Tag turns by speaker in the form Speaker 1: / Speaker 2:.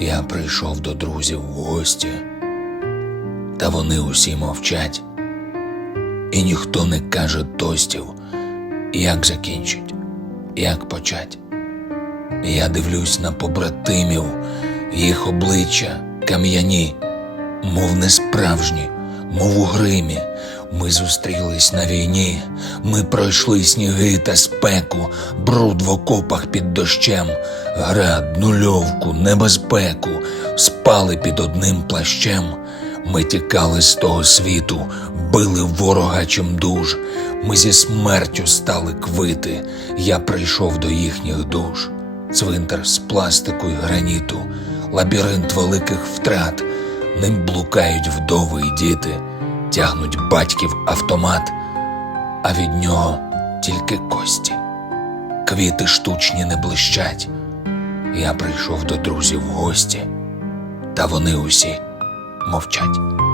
Speaker 1: Я прийшов до друзів в гості, та вони усі мовчать, і ніхто не каже тостів, як закінчить, як почать. Я дивлюсь на побратимів, їх обличчя кам'яні, мов несправжні, мов у гримі. Ми зустрілись на війні, ми пройшли сніги та спеку, бруд в окопах під дощем, град, нульовку, небезпеку, спали під одним плащем. Ми тікали з того світу, били ворога чимдуж. Ми зі смертю стали квити. Я прийшов до їхніх душ. Цвинтар з пластику й граніту, лабіринт великих втрат. Ним блукають вдови й діти, тягнуть батьків автомат, а від нього тільки кості. Квіти штучні не блищать. Я прийшов до друзів в гості, та вони усі мовчать.